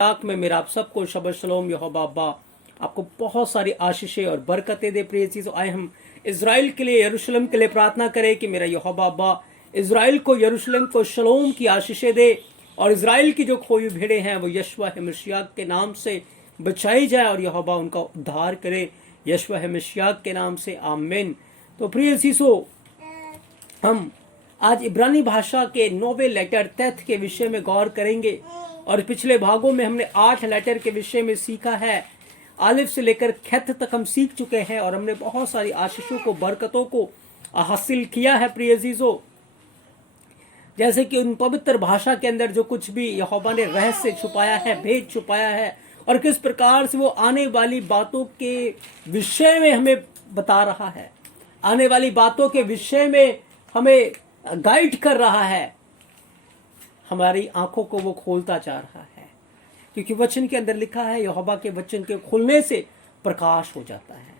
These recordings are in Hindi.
ताक में मेरा आप सबको शबद शलोम। यहोवा अब्बा आपको बहुत सारी आशीषें और बरकतें दे। प्रिय चीज़ आए हम इज़राइल के लिए, यरूशलेम के लिए प्रार्थना करें कि मेरा यहोवा अब्बा इज़राइल को, यरूशलेम को शलोम की आशीषें दे और इज़राइल की जो खोई भेड़े हैं वो यशवा मसीह के नाम से बचाई जाए और यहोवा उनका उद्धार करे यशवा मसीह के नाम से, आमीन। तो प्रिय चीज़ों, हम आज इब्रानी भाषा के 9वें लेटर तेथ के विषय में गौर करेंगे और पिछले भागों में हमने 8 लेटर के विषय में सीखा है। आलिफ से लेकर खैथ तक हम सीख चुके हैं और हमने बहुत सारी आशीषों को, बरकतों को हासिल किया है। प्रिय अजीजों, जैसे कि उन पवित्र भाषा के अंदर जो कुछ भी यहोवा ने रहस्य छुपाया है, भेद छुपाया है और किस प्रकार से वो आने वाली बातों के विषय में हमें बता रहा है, आने वाली बातों के विषय में हमें गाइड कर रहा है, हमारी आंखों को वो खोलता जा रहा है। क्योंकि वचन के अंदर लिखा है यहोवा के वचन के खुलने से प्रकाश हो जाता है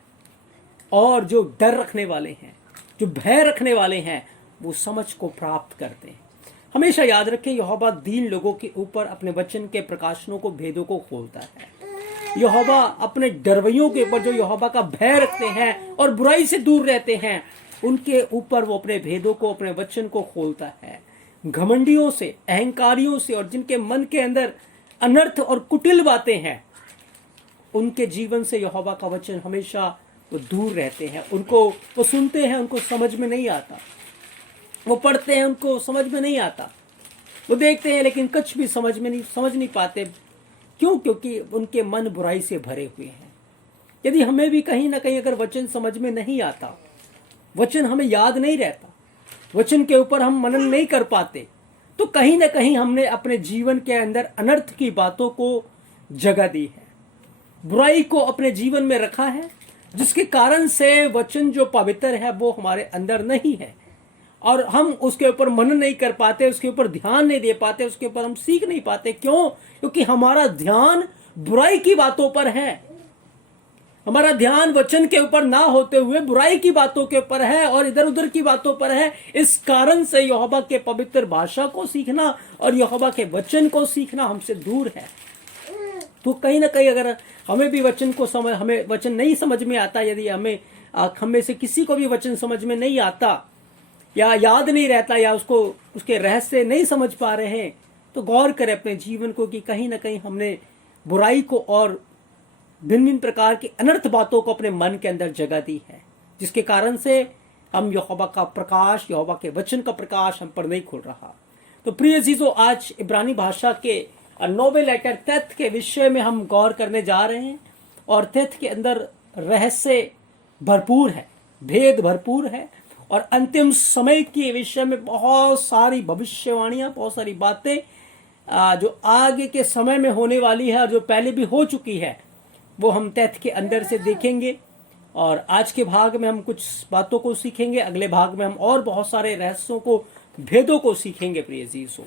और जो डर रखने वाले हैं, जो भय रखने वाले हैं, वो समझ को प्राप्त करते हैं। हमेशा याद रखें, यहोवा दीन लोगों के ऊपर अपने वचन के प्रकाशनों को, भेदों को खोलता है। यहोवा अपने डरवैयों के ऊपर, जो यहोवा का भय रखते हैं और बुराई से दूर रहते हैं, उनके ऊपर वो अपने भेदों को, अपने वचन को खोलता है। घमंडियों से, अहंकारियों से और जिनके मन के अंदर अनर्थ और कुटिल बातें हैं, उनके जीवन से यहोवा का वचन हमेशा वो दूर रहते हैं। उनको वो सुनते हैं, उनको समझ में नहीं आता, वो पढ़ते हैं, उनको समझ में नहीं आता, वो देखते हैं लेकिन कुछ भी समझ नहीं पाते। क्यों? क्योंकि उनके मन बुराई से भरे हुए हैं। यदि हमें भी कहीं ना कहीं अगर वचन समझ में नहीं आता, वचन हमें याद नहीं रहता, वचन के ऊपर हम मनन नहीं कर पाते, तो कहीं ना कहीं हमने अपने जीवन के अंदर अनर्थ की बातों को जगह दी है, बुराई को अपने जीवन में रखा है, जिसके कारण से वचन जो पवित्र है वो हमारे अंदर नहीं है और हम उसके ऊपर मनन नहीं कर पाते, उसके ऊपर ध्यान नहीं दे पाते, उसके ऊपर हम सीख नहीं पाते। क्यों? क्योंकि हमारा ध्यान बुराई की बातों पर है, हमारा ध्यान वचन के ऊपर ना होते हुए बुराई की बातों के ऊपर है और इधर उधर की बातों पर है। इस कारण से यहोवा के पवित्र भाषा को सीखना और यहोवा के वचन को सीखना हमसे दूर है। तो कहीं ना कहीं अगर हमें भी वचन को हमें वचन नहीं समझ में आता, यदि हमें से किसी को भी वचन समझ में नहीं आता या याद नहीं रहता या उसके रहस्य नहीं समझ पा रहे हैं, तो गौर करें अपने जीवन को कि कहीं ना कहीं हमने बुराई को और भिन्न भिन्न प्रकार की अनर्थ बातों को अपने मन के अंदर जगह दी है, जिसके कारण से हम यहोवा का प्रकाश, यहोवा के वचन का प्रकाश हम पर नहीं खुल रहा। तो प्रिय अजीजों, आज इब्रानी भाषा के 9वें लेटर तेथ के विषय में हम गौर करने जा रहे हैं और तेथ के अंदर रहस्य भरपूर है, भेद भरपूर है और अंतिम समय के विषय में बहुत सारी भविष्यवाणियां, बहुत सारी बातें जो आगे के समय में होने वाली है और जो पहले भी हो चुकी है, वो हम तेथ के अंदर से देखेंगे। और आज के भाग में हम कुछ बातों को सीखेंगे, अगले भाग में हम और बहुत सारे रहस्यों को, भेदों को सीखेंगे। प्रिय अजीजों,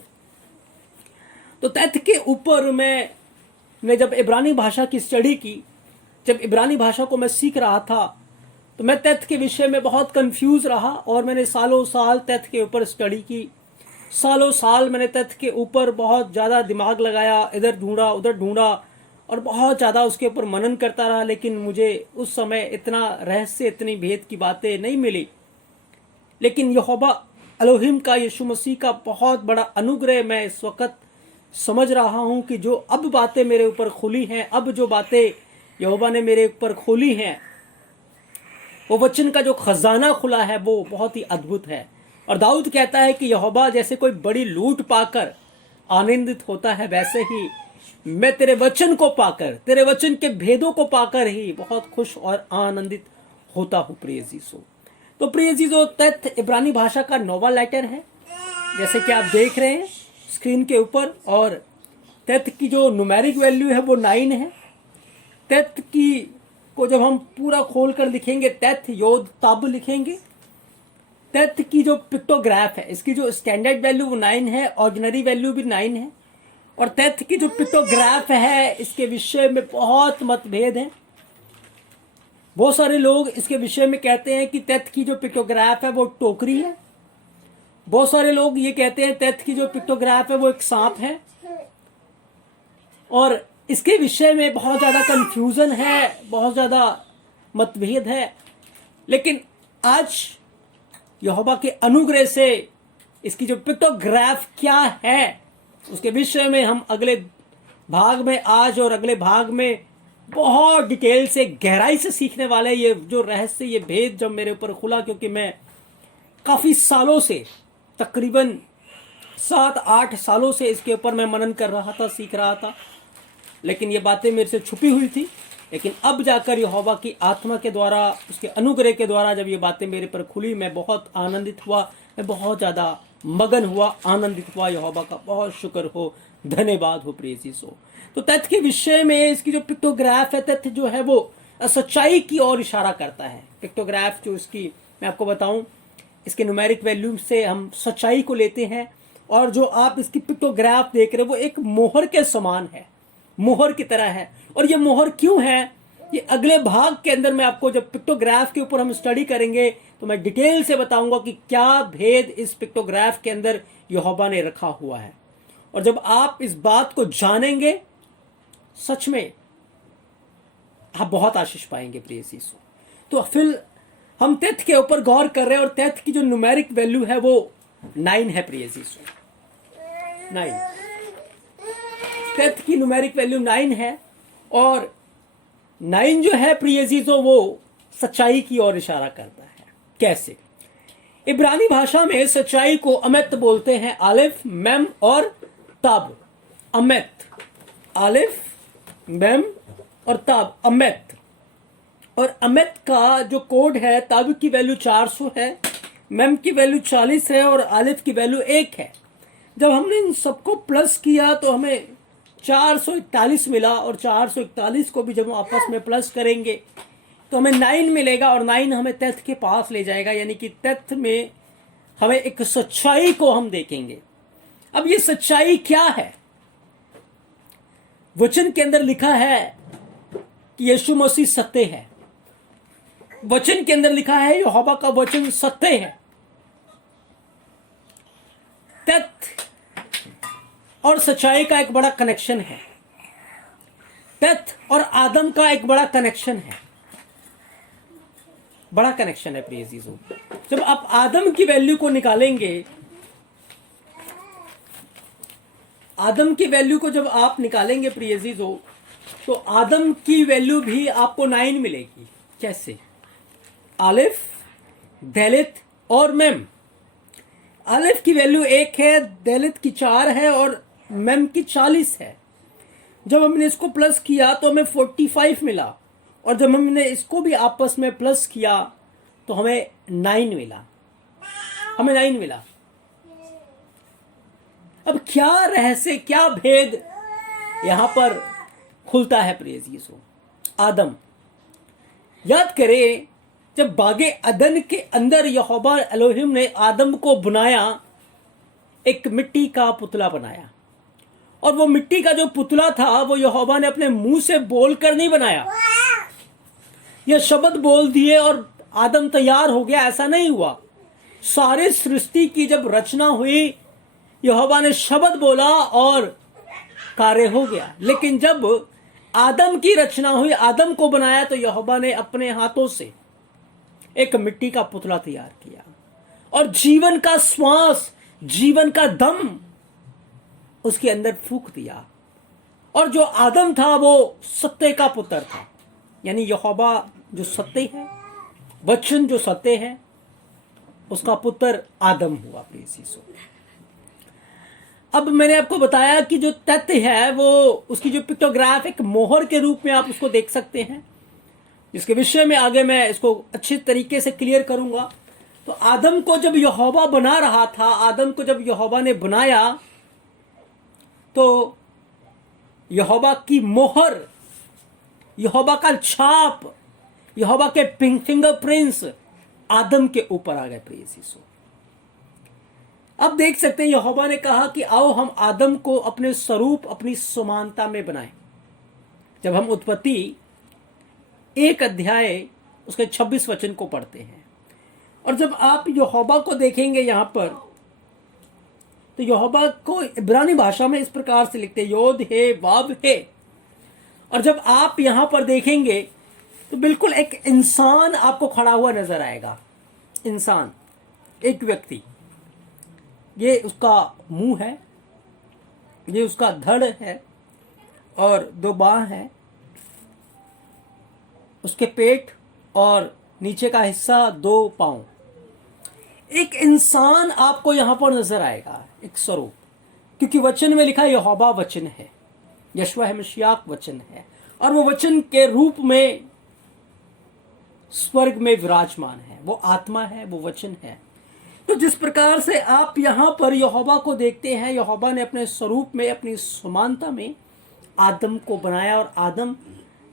तो तेथ के ऊपर मैं जब इब्रानी भाषा की स्टडी की, जब इब्रानी भाषा को मैं सीख रहा था, तो मैं तेथ के विषय में बहुत कंफ्यूज रहा और मैंने सालों साल तेथ के ऊपर स्टडी की। सालों साल मैंने तेथ के ऊपर बहुत ज़्यादा दिमाग लगाया, इधर ढूंढा उधर ढूंढा और बहुत ज़्यादा उसके ऊपर मनन करता रहा, लेकिन मुझे उस समय इतना रहस्य, इतनी भेद की बातें नहीं मिली। लेकिन यहोवा एलोहिम का, यीशु मसीह का बहुत बड़ा अनुग्रह मैं इस वक्त समझ रहा हूँ कि जो अब बातें मेरे ऊपर खुली हैं, अब जो बातें यहोवा ने मेरे ऊपर खोली हैं, वो वचन का जो खजाना खुला है वो बहुत ही अद्भुत है। और दाऊद कहता है कि यहोवा जैसे कोई बड़ी लूट पाकर आनंदित होता है, वैसे ही मैं तेरे वचन को पाकर, तेरे वचन के भेदों को पाकर ही बहुत खुश और आनंदित होता हूँ। प्रिय अजीजों, तो प्रिय अजीजों, तेथ इब्रानी भाषा का 9वां लेटर है, जैसे कि आप देख रहे हैं स्क्रीन के ऊपर। और तेथ की जो न्यूमेरिक वैल्यू है वो 9 है। तेथ की को जब हम पूरा खोल कर लिखेंगे, तेथ योद तब लिखेंगे। तेथ की जो पिक्टोग्राफ है, इसकी जो स्टैंडर्ड वैल्यू वो 9 है, ऑर्डिनरी वैल्यू भी 9 है। और तेथ की जो पिक्टोग्राफ है, इसके विषय में बहुत मतभेद है। बहुत सारे लोग इसके विषय में कहते हैं कि तेथ की जो पिक्टोग्राफ है वो टोकरी है। बहुत सारे लोग ये कहते हैं तेथ की जो पिक्टोग्राफ है वो एक सांप है। और इसके विषय में बहुत ज़्यादा कंफ्यूजन है, बहुत ज़्यादा मतभेद है। लेकिन आज यहोवा के अनुग्रह से इसकी जो पिक्टोग्राफ क्या है उसके विषय में हम अगले भाग में, आज और अगले भाग में बहुत डिटेल से, गहराई से सीखने वाले। ये जो रहस्य, ये भेद जब मेरे ऊपर खुला, क्योंकि मैं काफ़ी सालों से, तकरीबन 7-8 सालों से इसके ऊपर मैं मनन कर रहा था, सीख रहा था, लेकिन ये बातें मेरे से छुपी हुई थी। लेकिन अब जाकर यहोवा की आत्मा के द्वारा, उसके अनुग्रह के द्वारा जब ये बातें मेरे पर खुली, मैं बहुत आनंदित हुआ, मैं बहुत ज़्यादा मगन हुआ, आनंदित हुआ। यहोवा का बहुत शुक्र हो, धन्यवाद हो, प्रिय यीशु। तो तथ्य के विषय में इसकी जो पिक्टोग्राफ है, तथ्य जो है वो सच्चाई की ओर इशारा करता है। पिक्टोग्राफ जो इसकी मैं आपको बताऊं, इसके न्यूमेरिक वैल्यू से हम सच्चाई को लेते हैं, और जो आप इसकी पिक्टोग्राफ देख रहे हो वो एक मोहर के समान है, मोहर की तरह है। और ये मोहर क्यों है, ये अगले भाग के अंदर मैं आपको, जब पिक्टोग्राफ के ऊपर हम स्टडी करेंगे तो मैं डिटेल से बताऊंगा कि क्या भेद इस पिक्टोग्राफ के अंदर यहोवा ने रखा हुआ है। और जब आप इस बात को जानेंगे, सच में आप बहुत आशीष पाएंगे, प्रिय यीशु। तो फिर हम तथ्य के ऊपर गौर कर रहे हैं, और तथ्य की जो न्यूमेरिक वैल्यू है वो 9 है, प्रिय यीशु। 9 तथ्य की न्यूमेरिक वैल्यू 9 है, और 9 जो है, प्रिय यीशु, वो सच्चाई की ओर इशारा करता है। कैसे? इब्रानी भाषा में सच्चाई को अमेत बोलते हैं, आलिफ, मेम और ताब। अमेत, आलिफ, मेम और ताब, अमेत। और अमेत का जो कोड है, ताब की वैल्यू 400 है, मेम की वैल्यू 40 है, और आलिफ की वैल्यू 1 है। जब हमने इन सबको प्लस किया तो हमें 441 मिला, और 441 को भी जब हम आपस में प्लस करेंगे तो हमें 9 मिलेगा, और 9 हमें तथ्य के पास ले जाएगा। यानी कि तथ्य में हमें एक सच्चाई को हम देखेंगे। अब ये सच्चाई क्या है? वचन के अंदर लिखा है कि यीशु मसीह सत्य है। वचन के अंदर लिखा है यहोवा का वचन सत्य है। तथ्य और सच्चाई का एक बड़ा कनेक्शन है। तथ्य और आदम का एक बड़ा कनेक्शन है, बड़ा कनेक्शन है, प्रिय यीशु। जब आप आदम की वैल्यू को निकालेंगे, आदम की वैल्यू को जब आप निकालेंगे, प्रिय यीशु, तो आदम की वैल्यू भी आपको 9 मिलेगी। कैसे? आलिफ, दालित और मेम। आलिफ की वैल्यू 1 है, दालित की 4 है, और मेम की 40 है। जब हमने इसको प्लस किया तो हमें 45 मिला, और जब हमने इसको भी आपस में प्लस किया तो हमें 9 मिला, हमें 9 मिला। अब क्या रहस्य, क्या भेद यहां पर खुलता है, प्रिय यीशु? आदम, याद करें, जब बागे अदन के अंदर यहोवा एलोहिम ने आदम को बनाया, एक मिट्टी का पुतला बनाया, और वो मिट्टी का जो पुतला था वो यहोवा ने अपने मुंह से बोलकर नहीं बनाया। यह शब्द बोल दिए और आदम तैयार हो गया, ऐसा नहीं हुआ। सारे सृष्टि की जब रचना हुई, यहोवा ने शब्द बोला और कार्य हो गया। लेकिन जब आदम की रचना हुई, आदम को बनाया, तो यहोवा ने अपने हाथों से एक मिट्टी का पुतला तैयार किया, और जीवन का श्वास, जीवन का दम उसके अंदर फूंक दिया। और जो आदम था वो सत्य का पुत्र था, यानी यहोवा जो सत्य है, वचन जो सत्य है, उसका पुत्र आदम हुआ, प्रिय यीशु। अब मैंने आपको बताया कि जो तथ्य है वो, उसकी जो पिक्टोग्राफ एक मोहर के रूप में आप उसको देख सकते हैं, जिसके विषय में आगे मैं इसको अच्छे तरीके से क्लियर करूंगा। तो आदम को जब यहोवा बना रहा था, आदम को जब यहोवा ने बनाया, तो यहोवा की मोहर, यहोवा का छाप, यहोवा के फिंगरप्रिंट्स आदम के ऊपर आ गए, प्रिय यीशु। अब देख सकते हैं, यहोवा ने कहा कि आओ हम आदम को अपने स्वरूप, अपनी समानता में बनाएं। जब हम उत्पत्ति 1 अध्याय उसके 26 वचन को पढ़ते हैं, और जब आप यहोवा को देखेंगे यहां पर, तो यहोवा को इब्रानी भाषा में इस प्रकार से लिखते योद हे वाव हे। और जब आप यहां पर देखेंगे तो बिल्कुल एक इंसान आपको खड़ा हुआ नजर आएगा। इंसान, एक व्यक्ति, ये उसका मुंह है, ये उसका धड़ है और दो बाह है, उसके पेट और नीचे का हिस्सा दो पांव। एक इंसान आपको यहां पर नजर आएगा, एक स्वरूप, क्योंकि वचन में लिखा यहोवा वचन है, यशवा है मशियाक वचन है, और वो वचन के रूप में स्वर्ग में विराजमान है। वो आत्मा है, वो वचन है। तो जिस प्रकार से आप यहां पर यहोवा को देखते हैं, यहोवा ने अपने स्वरूप में, अपनी समानता में आदम को बनाया, और आदम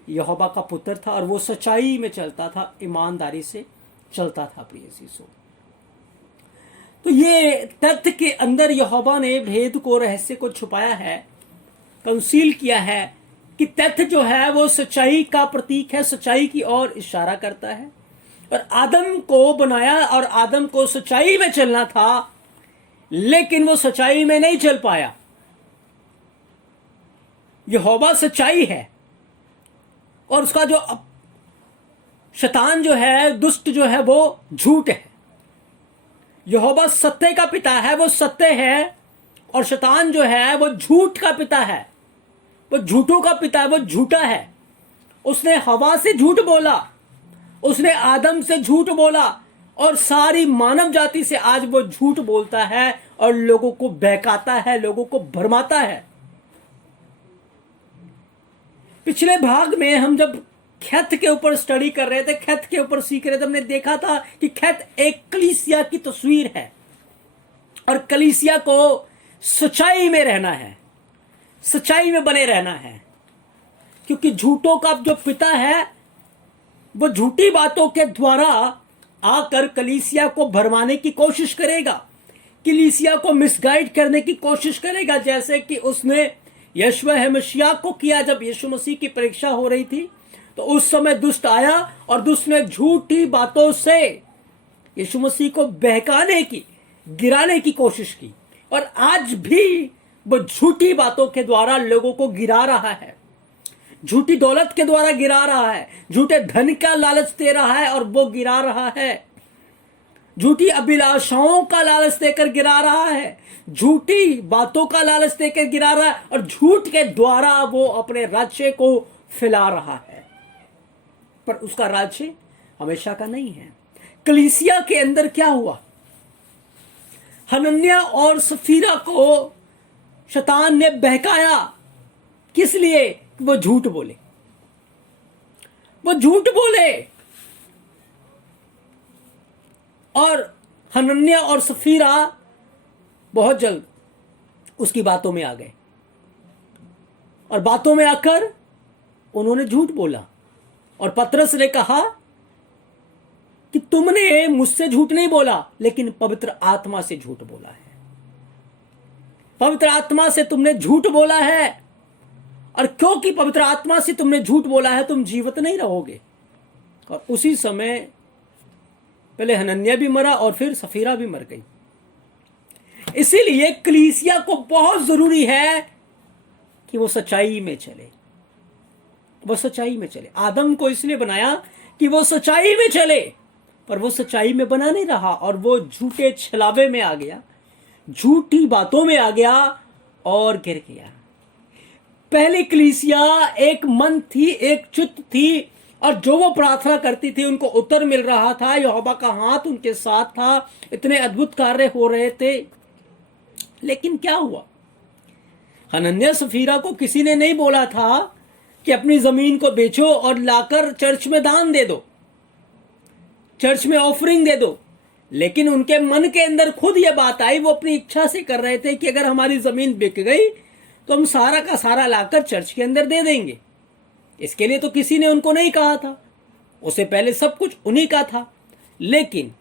यहोवा का पुत्र था और वो सच्चाई में चलता था, ईमानदारी से चलता था। प्रिय सीसो, तो ये तथ्य के अंदर यहोवा ने भेद को, रहस्य को छुपाया है, कंसील किया है कि तथ्य जो है वो सच्चाई का प्रतीक है, सच्चाई की ओर इशारा करता है। और आदम को बनाया और आदम को सच्चाई में चलना था, लेकिन वो सच्चाई में नहीं चल पाया। यहोवा सच्चाई है और उसका जो शैतान जो है, दुष्ट जो है, वो झूठ है। यहोवा सत्य का पिता है, वो सत्य है, और शैतान जो है वो झूठ का पिता है, वो झूठों का पिता है, वो झूठा है। उसने हवा से झूठ बोला, उसने आदम से झूठ बोला, और सारी मानव जाति से आज वो झूठ बोलता है और लोगों को बहकाता है, लोगों को भरमाता है। पिछले भाग में हम जब खैत के ऊपर स्टडी कर रहे थे, खैत के ऊपर सीख रहे थे, हमने देखा था कि खैत एक कलीसिया की तस्वीर है, और कलीसिया को सच्चाई में रहना है, सच्चाई में बने रहना है, क्योंकि झूठों का जो पिता है वो झूठी बातों के द्वारा आकर कलीसिया को भरमाने की कोशिश करेगा, कलीसिया को मिसगाइड करने की कोशिश करेगा, जैसे कि उसने यशवा है मसीह को किया। जब यीशु मसीह की परीक्षा हो रही थी तो उस समय दुष्ट आया और दुष्ट ने झूठी बातों से यीशु मसीह को बहकाने की, गिराने की कोशिश की, और आज भी वो झूठी बातों के द्वारा लोगों को गिरा रहा है, झूठी दौलत के द्वारा गिरा रहा है, झूठे धन का लालच दे रहा है और वो गिरा रहा है, झूठी अभिलाषाओं का लालच देकर गिरा रहा है, झूठी बातों का लालच देकर गिरा रहा है, और झूठ के द्वारा वो अपने राज्य को फैला रहा है। पर उसका राज्य हमेशा का नहीं है। कलीसिया के अंदर क्या हुआ? हनन्याह और सफीरा को शैतान ने बहकाया, किस लिए? वो झूठ बोले, वो झूठ बोले, और हनन्याह और सफीरा बहुत जल्द उसकी बातों में आ गए, और बातों में आकर उन्होंने झूठ बोला। और पतरस ने कहा कि तुमने मुझसे झूठ नहीं बोला, लेकिन पवित्र आत्मा से झूठ बोला है, पवित्र आत्मा से तुमने झूठ बोला है, और क्योंकि पवित्र आत्मा से तुमने झूठ बोला है तुम जीवित नहीं रहोगे। और उसी समय पहले हनन्याह भी मरा और फिर सफीरा भी मर गई। इसीलिए कलीसिया को बहुत जरूरी है कि वो सच्चाई में चले, वो सच्चाई में चले। आदम को इसलिए बनाया कि वो सच्चाई में चले, पर वो सच्चाई में बना नहीं रहा, और वो झूठे छलावे में आ गया, झूठी बातों में आ गया और गिर गया। पहली कलीसिया एक मन थी, एक चित्त थी, और जो वो प्रार्थना करती थी उनको उत्तर मिल रहा था, यहोवा का हाथ उनके साथ था, इतने अद्भुत कार्य हो रहे थे। लेकिन क्या हुआ? हनन्याह सफीरा को किसी ने नहीं बोला था कि अपनी जमीन को बेचो और लाकर चर्च में दान दे दो, चर्च में ऑफरिंग दे दो। लेकिन उनके मन के अंदर खुद यह बात आई, वो अपनी इच्छा से कर रहे थे कि अगर हमारी जमीन बिक गई तो हम सारा का सारा लाकर चर्च के अंदर दे देंगे। इसके लिए तो किसी ने उनको नहीं कहा था, उससे पहले सब कुछ उन्हीं का था। लेकिन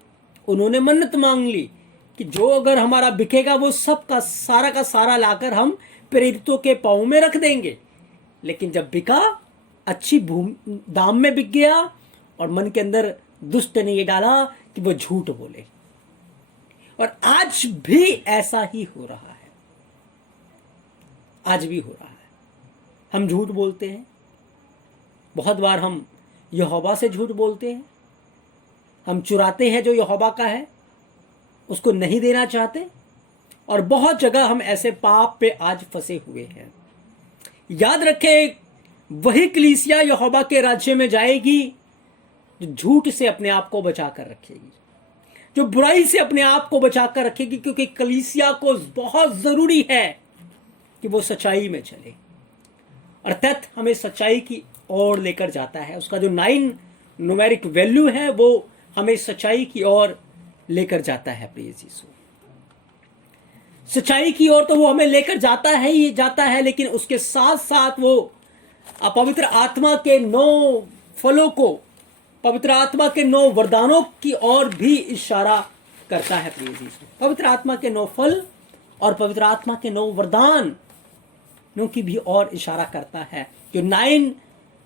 उन्होंने मन्नत मांग ली कि जो अगर हमारा बिकेगा वो सब का सारा लाकर हम प्रेरितों के पांव में रख देंगे। लेकिन जब बिका, अच्छी दाम में बिक गया, और मन के अंदर दुष्ट ने ये डाला कि वो झूठ बोले, और आज भी ऐसा ही हो रहा है, आज भी हो रहा है। हम झूठ बोलते हैं, बहुत बार हम यहोवा से झूठ बोलते हैं, हम चुराते हैं जो यहोवा का है, उसको नहीं देना चाहते, और बहुत जगह हम ऐसे पाप पे आज फंसे हुए हैं। याद रखें, वही कलीसिया यहोवा के राज्य में जाएगी जो झूठ से अपने आप को बचा कर रखेगी, जो बुराई से अपने आप को बचा कर रखेगी, क्योंकि कलीसिया को बहुत जरूरी है कि वो सच्चाई में चले, अर्थात हमें सच्चाई की ओर लेकर जाता है। उसका जो 9 न्यूमेरिक वैल्यू है वो हमें सच्चाई की ओर लेकर जाता है। प्रिय यीशु, सच्चाई की ओर तो वो हमें लेकर जाता है ही जाता है, लेकिन उसके साथ साथ वो पवित्र आत्मा के 9 फलों को, पवित्र आत्मा के 9 वरदानों की ओर भी इशारा करता है। प्रिय यीशु, पवित्र आत्मा के 9 फल और पवित्र आत्मा के 9 वरदान नो की भी और इशारा करता है। जो 9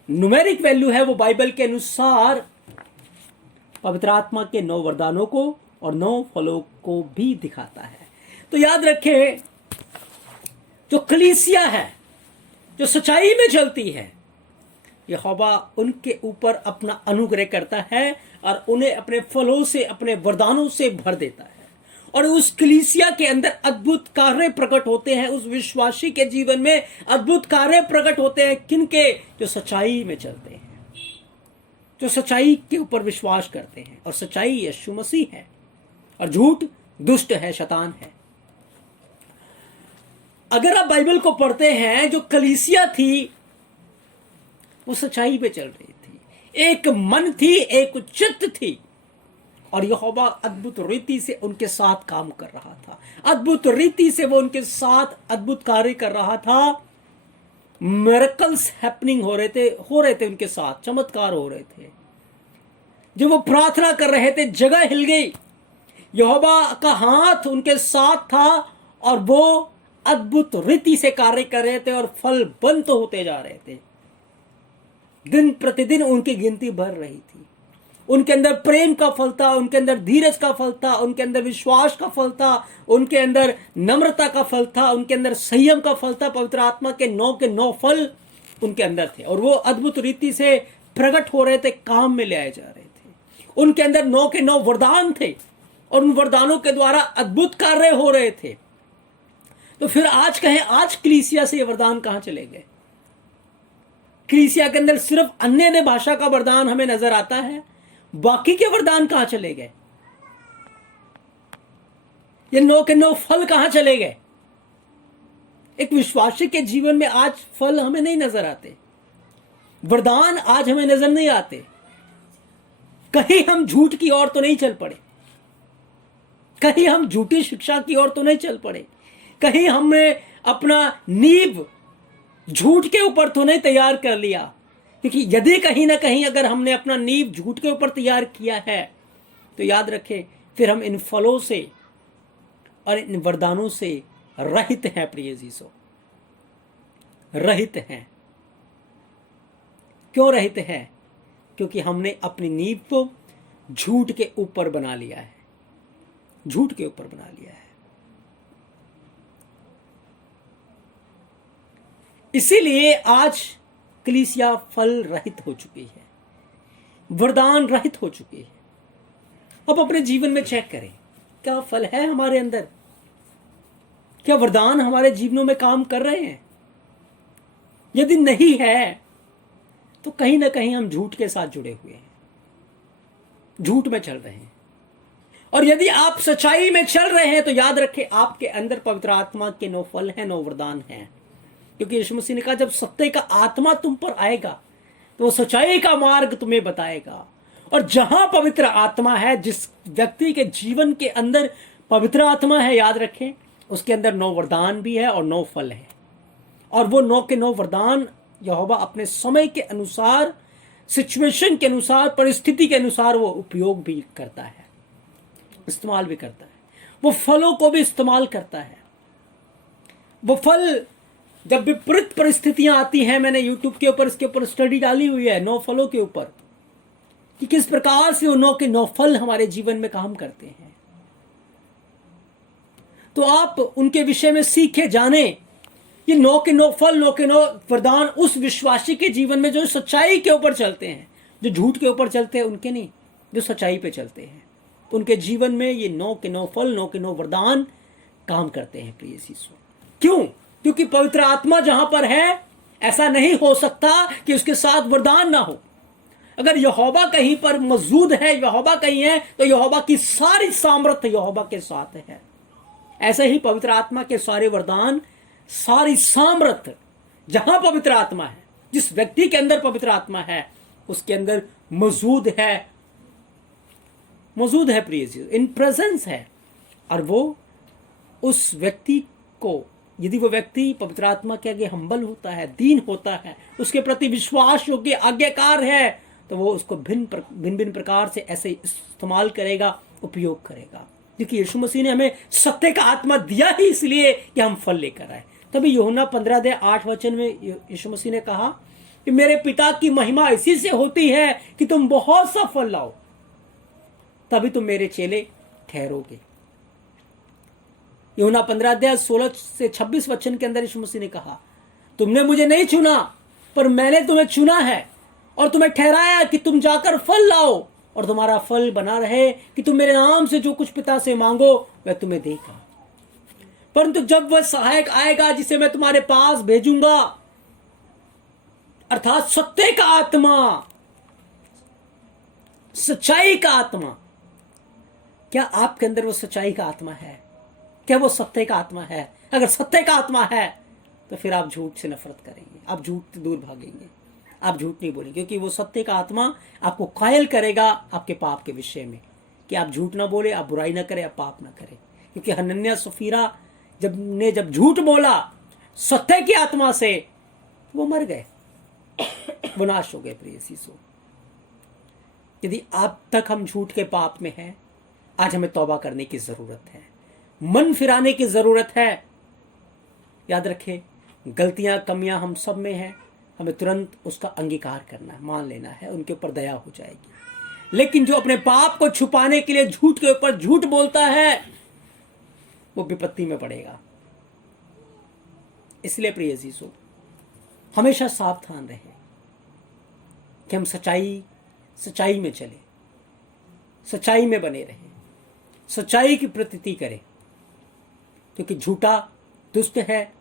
न्यूमेरिक वैल्यू है वो बाइबल के अनुसार पवित्र आत्मा के 9 वरदानों को और 9 फलों को भी दिखाता है। तो याद रखें, जो कलीसिया है, जो सच्चाई में चलती है, यहोवा उनके ऊपर अपना अनुग्रह करता है और उन्हें अपने फलों से, अपने वरदानों से भर देता है, और उस कलीसिया के अंदर अद्भुत कार्य प्रकट होते हैं। उस विश्वासी के जीवन में अद्भुत कार्य प्रकट होते हैं। किनके? जो सच्चाई में चलते हैं, जो सच्चाई के ऊपर विश्वास करते हैं, और सच्चाई यीशु मसीह है और झूठ दुष्ट है, शैतान है। अगर आप बाइबल को पढ़ते हैं, जो कलीसिया थी वो सच्चाई पे चल रही थी, एक मन थी, एक चित्त थी, और यहोवा अद्भुत रीति से उनके साथ काम कर रहा था। अद्भुत रीति से वो उनके साथ अद्भुत कार्य कर रहा था। मिरेकल्स हैपनिंग हो रहे थे उनके साथ, चमत्कार हो रहे थे। जब वो प्रार्थना कर रहे थे, जगह हिल गई, यहोवा का हाथ उनके साथ था और वो अद्भुत रीति से कार्य कर रहे थे और फल बंद होते जा रहे थे। दिन प्रतिदिन उनकी गिनती बढ़ रही थी। उनके अंदर प्रेम का फल था, उनके अंदर धीरज का फल था, उनके अंदर विश्वास का फल था, उनके अंदर नम्रता का फल था, उनके अंदर संयम का फल था। पवित्र आत्मा के 9 फल उनके अंदर थे और वो अद्भुत रीति से प्रकट हो रहे थे, काम में ले आए जा रहे थे। उनके अंदर 9 वरदान थे और उन वरदानों के द्वारा अद्भुत कार्य हो रहे थे। तो फिर आज कहें, आज कलीसिया से ये वरदान कहां चले गए? कलीसिया के अंदर सिर्फ अन्य भाषा का वरदान हमें नजर आता है, बाकी के वरदान कहां चले गए? ये 9 फल कहां चले गए? एक विश्वासी के जीवन में आज फल हमें नहीं नजर आते, वरदान आज हमें नजर नहीं आते। कहीं हम झूठ की ओर तो नहीं चल पड़े, कहीं हम झूठी शिक्षा की ओर तो नहीं चल पड़े, कहीं हमने अपना नींव झूठ के ऊपर तो नहीं तैयार कर लिया। क्योंकि यदि कहीं ना कहीं अगर हमने अपना नींव झूठ के ऊपर तैयार किया है, तो याद रखें, फिर हम इन फलों से और इन वरदानों से रहित हैं। प्रिय यीशु, रहित हैं। क्यों रहित हैं? क्योंकि हमने अपनी नींव को झूठ के ऊपर बना लिया है, झूठ के ऊपर बना लिया है। इसीलिए आज कलीसिया फल रहित हो चुकी है, वरदान रहित हो चुकी है। अब अपने जीवन में चेक करें, क्या फल है हमारे अंदर? क्या वरदान हमारे जीवनों में काम कर रहे हैं? यदि नहीं है तो कहीं ना कहीं हम झूठ के साथ जुड़े हुए हैं, झूठ में चल रहे हैं। और यदि आप सच्चाई में चल रहे हैं तो याद रखें, आपके अंदर पवित्र आत्मा के 9 फल हैं, 9 वरदान हैं। क्योंकि यीशु मसीह ने कहा, जब सत्य का आत्मा तुम पर आएगा तो वो सच्चाई का मार्ग तुम्हें बताएगा। और जहां पवित्र आत्मा है, जिस व्यक्ति के जीवन के अंदर पवित्र आत्मा है, याद रखें, उसके अंदर 9 वरदान भी है और 9 फल है। और वो 9 वरदान यहोवा अपने समय के अनुसार, सिचुएशन के अनुसार, परिस्थिति के अनुसार वो उपयोग भी करता है, इस्तेमाल भी करता है। वो फलों को भी इस्तेमाल करता है। वो फल जब विपरीत परिस्थितियां आती हैं, मैंने YouTube के ऊपर इसके ऊपर स्टडी डाली हुई है 9 फलों के ऊपर, कि किस प्रकार से वो 9 फल हमारे जीवन में काम करते हैं। तो आप उनके विषय में सीखे जाने। ये 9 के 9 फल, 9 के 9 वरदान उस विश्वासी के जीवन में जो सच्चाई के ऊपर चलते हैं, जो झूठ के ऊपर चलते हैं उनके नहीं, जो सच्चाई पे चलते हैं उनके जीवन में ये 9 के 9 फल, 9 के 9 वरदान काम करते हैं प्रिय यीशु। क्यों? क्योंकि पवित्र आत्मा जहां पर है, ऐसा नहीं हो सकता कि उसके साथ वरदान ना हो। अगर यहोवा कहीं पर मौजूद है, यहोवा कहीं है, तो यहोवा की सारी सामर्थ्य यहोवा के साथ है। ऐसे ही पवित्र आत्मा के सारे वरदान, सारी सामर्थ्य जहां पवित्र आत्मा है, जिस व्यक्ति के अंदर पवित्र आत्मा है, उसके अंदर मौजूद है प्रिय जी, इन प्रेजेंस है। और वो उस व्यक्ति को, यदि वो व्यक्ति पवित्र आत्मा के आगे हम्बल होता है, दीन होता है, उसके प्रति विश्वास योग्य, आज्ञाकार है, तो वो उसको भिन्न प्रकार से ऐसे इस्तेमाल करेगा, उपयोग करेगा। क्योंकि यीशु मसीह ने हमें सत्य का आत्मा दिया ही इसलिए कि हम फल लेकर आए। तभी यूहन्ना 15:8 में यीशु मसीह ने कहा कि मेरे पिता की महिमा इसी से होती है कि तुम बहुत सा फल लाओ, तभी तुम मेरे चेले ठहरोगे। यूहन्ना 15:16-26 के अंदर यीशु मसीह ने कहा, तुमने मुझे नहीं चुना, पर मैंने तुम्हें चुना है और तुम्हें ठहराया कि तुम जाकर फल लाओ और तुम्हारा फल बना रहे, कि तुम मेरे नाम से जो कुछ पिता से मांगो वह तुम्हें देगा। परंतु जब वह सहायक आएगा जिसे मैं तुम्हारे पास भेजूंगा, अर्थात सत्य का आत्मा, सच्चाई का आत्मा, क्या आपके अंदर वो सच्चाई का आत्मा है? क्या वो सत्य का आत्मा है? अगर सत्य का आत्मा है तो फिर आप झूठ से नफरत करेंगे, आप झूठ से दूर भागेंगे, आप झूठ नहीं बोलेंगे, क्योंकि वो सत्य का आत्मा आपको कायल करेगा आपके पाप के विषय में, कि आप झूठ ना बोले, आप बुराई ना करें, आप पाप ना करें। क्योंकि हनन्याह सफीरा जब झूठ बोला सत्य की आत्मा से, वो मर गए, वो नाश हो गए प्रिय यीशु। यदि अब तक हम झूठ के पाप में हैं, आज हमें तौबा करने की जरूरत है, मन फिराने की जरूरत है। याद रखें, गलतियां, कमियां हम सब में हैं, हमें तुरंत उसका अंगीकार करना है, मान लेना है, उनके ऊपर दया हो जाएगी। लेकिन जो अपने पाप को छुपाने के लिए झूठ के ऊपर झूठ बोलता है, वो विपत्ति में पड़ेगा। इसलिए प्रिय यीशु, हमेशा सावधान रहे कि हम सच्चाई में चले, सच्चाई में बने रहे, सच्चाई की प्रतीति करें। क्योंकि झूठा दुष्ट है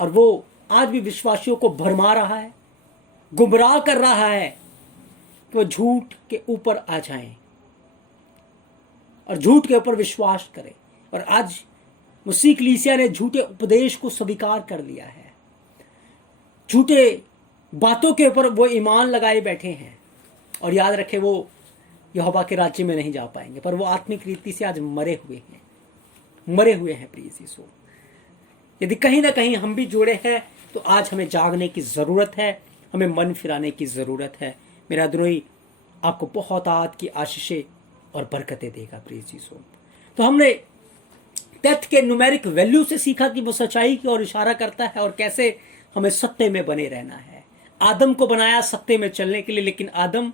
और वो आज भी विश्वासियों को भरमा रहा है, गुमराह कर रहा है कि वो झूठ के ऊपर आ जाएं और झूठ के ऊपर विश्वास करें। और आज मसीह कलीसिया ने झूठे उपदेश को स्वीकार कर लिया है, झूठे बातों के ऊपर वो ईमान लगाए बैठे हैं। और याद रखें, वो यहोवा के राज्य में नहीं जा पाएंगे, पर वो आत्मिक रीति से आज मरे हुए हैं प्रिय यीशु। यदि कहीं ना कहीं हम भी जुड़े हैं, तो आज हमें जागने की जरूरत है, हमें मन फिराने की जरूरत है। मेरा द्रोही आपको बहुत आद की आशीषें और बरकतें देगा प्रिय यीशु। तो हमने तथ्य के न्यूमेरिक वैल्यू से सीखा कि वो सच्चाई की ओर इशारा करता है और कैसे हमें सत्य में बने रहना है। आदम को बनाया सत्य में चलने के लिए, लेकिन आदम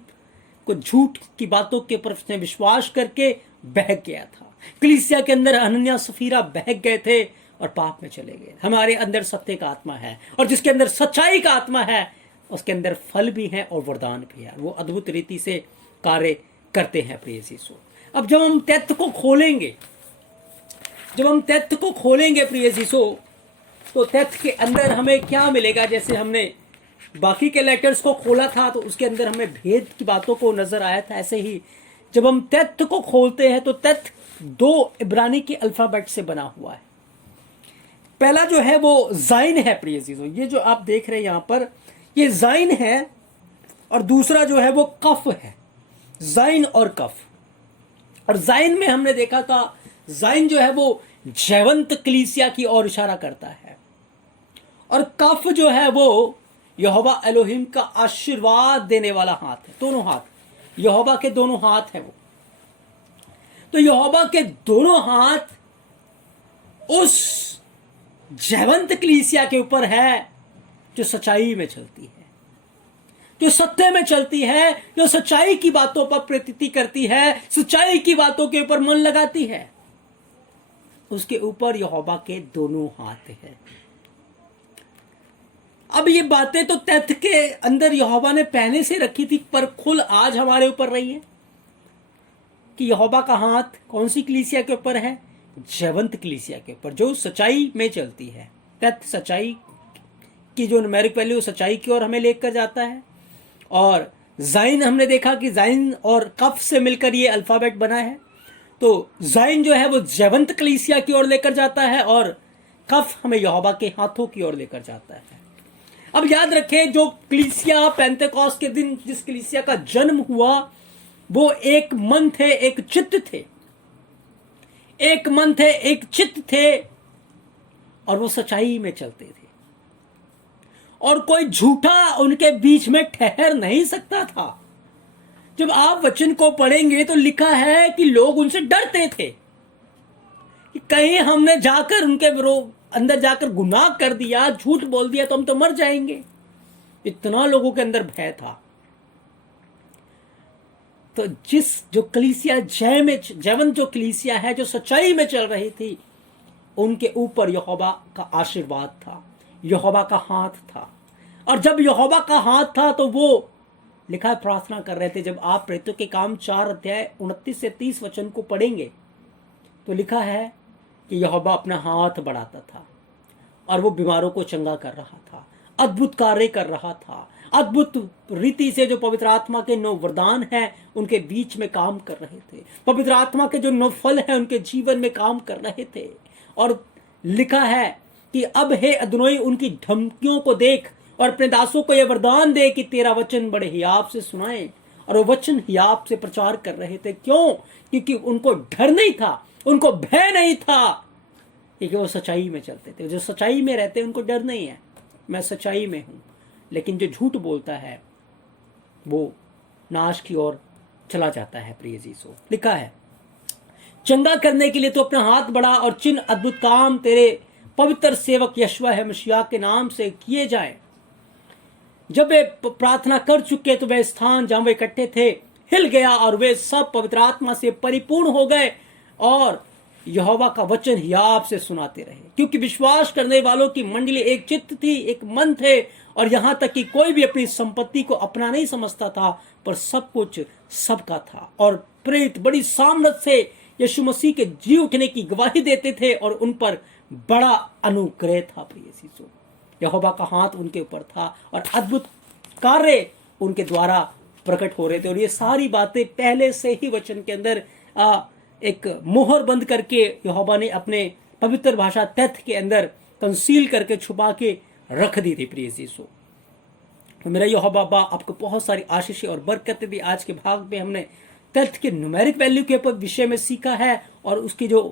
को झूठ की बातों के ऊपर उसने विश्वास करके बहक गया था। कलीसिया के अंदर हनन्याह सफीरा बहक गए थे और पाप में चले गए। हमारे अंदर सत्य का आत्मा है, और जिसके अंदर सच्चाई का आत्मा है उसके अंदर फल भी है और वरदान भी है। वो अद्भुत रीति से कार्य करते हैं प्रिय यीशु। अब जब हम तथ्य को खोलेंगे प्रिय यीशु, तो तथ्य के अंदर हमें क्या मिलेगा? जैसे हमने बाकी के लेटर्स को खोला था तो उसके अंदर हमें भेद की बातों को नजर आया था, ऐसे ही जब हम तथ्य को खोलते हैं तो तथ्य 2 इब्रानी के अल्फाबेट से बना हुआ है। पहला जो है वो जाइन है प्रिय यीशु, ये जो आप देख रहे हैं यहां पर, ये जाइन है, और दूसरा जो है वो कफ है, जाइन और कफ। और जाइन में हमने देखा था, जाइन जो है वो जयवंत कलीसिया की ओर इशारा करता है, और कफ जो है वो यहोवा एलोहिम का आशीर्वाद देने वाला हाथ है। दोनों हाथ, यहोवा के दोनों हाथ है वो। तो यहोवा के दोनों हाथ उस जयवंत कलीसिया के ऊपर है जो सच्चाई में चलती है, जो सत्य में चलती है, जो सच्चाई की बातों पर प्रतीति करती है, सच्चाई की बातों के ऊपर मन लगाती है। उसके ऊपर यहोवा के दोनों हाथ हैं। अब ये बातें तो तथ्य के अंदर यहोवा ने पहले से रखी थी, पर खुल आज हमारे ऊपर रही है कि यहोवा का हाथ कौन सी कलीसिया के ऊपर है? जीवंत कलीसिया के ऊपर, जो सच्चाई में चलती है। तथ्य सच्चाई की जो न्यूमेरिक वैल्यू सच्चाई की ओर हमें लेकर जाता है। और जाइन हमने देखा कि जाइन और कफ से मिलकर ये अल्फाबेट बना है, तो जाइन जो है वो जीवंत कलीसिया की ओर लेकर जाता है और कफ हमें यहोवा के हाथों की ओर लेकर जाता है। अब याद रखें, जो कलीसिया पेंतेकोस्त के दिन जिस कलीसिया का जन्म हुआ वो एक मन थे, एक चित्त थे, एक मन थे, एक चित्त थे, और वो सच्चाई में चलते थे और कोई झूठा उनके बीच में ठहर नहीं सकता था। जब आप वचन को पढ़ेंगे तो लिखा है कि लोग उनसे डरते थे कि कहीं हमने जाकर उनके अंदर जाकर गुनाह कर दिया, झूठ बोल दिया तो हम तो मर जाएंगे। इतना लोगों के अंदर भय था। तो जो कलीसिया जैवन जो कलीसिया है, जो सच्चाई में चल रही थी, उनके ऊपर यहोवा का आशीर्वाद था, यहोवा का हाथ था। और जब यहोवा का हाथ था तो वो लिखा प्रार्थना कर रहे थे। जब आप प्रेरितों के काम 4 अध्याय 29 से 30 वचन को पढ़ेंगे तो लिखा है कि यहोवा अपना हाथ बढ़ाता था और वो बीमारों को चंगा कर रहा था, अद्भुत कार्य कर रहा था, अद्भुत रीति से जो पवित्र आत्मा के 9 वरदान हैं उनके बीच में काम कर रहे थे, पवित्र आत्मा के जो 9 फल हैं उनके जीवन में काम कर रहे थे। और लिखा है कि अब हे अदोनी उनकी धमकियों को देख और अपने दासों को यह वरदान दे कि तेरा वचन बड़े हियाव से सुनाए। और वो वचन हियाव से प्रचार कर रहे थे। क्यों? क्योंकि उनको डर नहीं था, उनको भय नहीं था, क्योंकि वो सच्चाई में चलते थे। जो सच्चाई में रहते हैं उनको डर नहीं है, मैं सच्चाई में हूं। लेकिन जो झूठ बोलता है वो नाश की ओर चला जाता है। प्रिय जीसो, लिखा है चंगा करने के लिए तो अपना हाथ बढ़ा और चिन्ह अद्भुत काम तेरे पवित्र सेवक यशवा है मसीहा के नाम से किए जाए। जब वे प्रार्थना कर चुके तो वह स्थान जहां वे इकट्ठे थे हिल गया और वे सब पवित्र आत्मा से परिपूर्ण हो गए और यहोवा का वचन हियाव से सुनाते रहे, क्योंकि विश्वास करने वालों की मंडली एक चित्त थी, एक मन थे। और यहां तक कि कोई भी अपनी संपत्ति को अपना नहीं समझता था, पर सब कुछ सबका था। और प्रेरित बड़ी सामर्थ से यीशु मसीह के जी उठने की गवाही देते थे और उन पर बड़ा अनुग्रह था। प्रिय यीशु, यहोवा का हाथ उनके ऊपर था और अद्भुत कार्य उनके द्वारा प्रकट हो रहे थे। और ये सारी बातें पहले से ही वचन के अंदर एक मोहर बंद करके यहोवा ने अपने पवित्र भाषा तथ्य के अंदर कंसील करके छुपा के रख दी थी। प्रिय यीशु, तो मेरा यहोवा बाबा आपको बहुत सारी आशीषें और बरकतें दी। आज के भाग में हमने तथ्य के न्यूमेरिक वैल्यू के ऊपर विषय में सीखा है और उसकी जो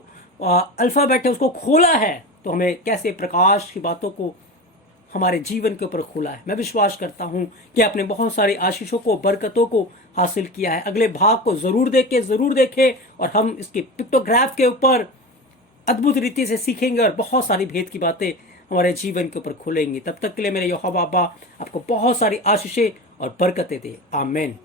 अल्फाबेट है उसको खोला है, तो हमें कैसे प्रकाश की बातों को हमारे जीवन के ऊपर खोला है। मैं विश्वास करता हूं कि आपने बहुत सारी आशीषों को, बरकतों को हासिल किया है। अगले भाग को जरूर देखें और हम इसके पिक्टोग्राफ के ऊपर अद्भुत रीति से सीखेंगे और बहुत सारी भेद की बातें हमारे जीवन के ऊपर खुलेंगी। तब तक के लिए मेरे यहोवा बाबा आपको बहुत सारी आशीषें और बरकतें दे। आमीन।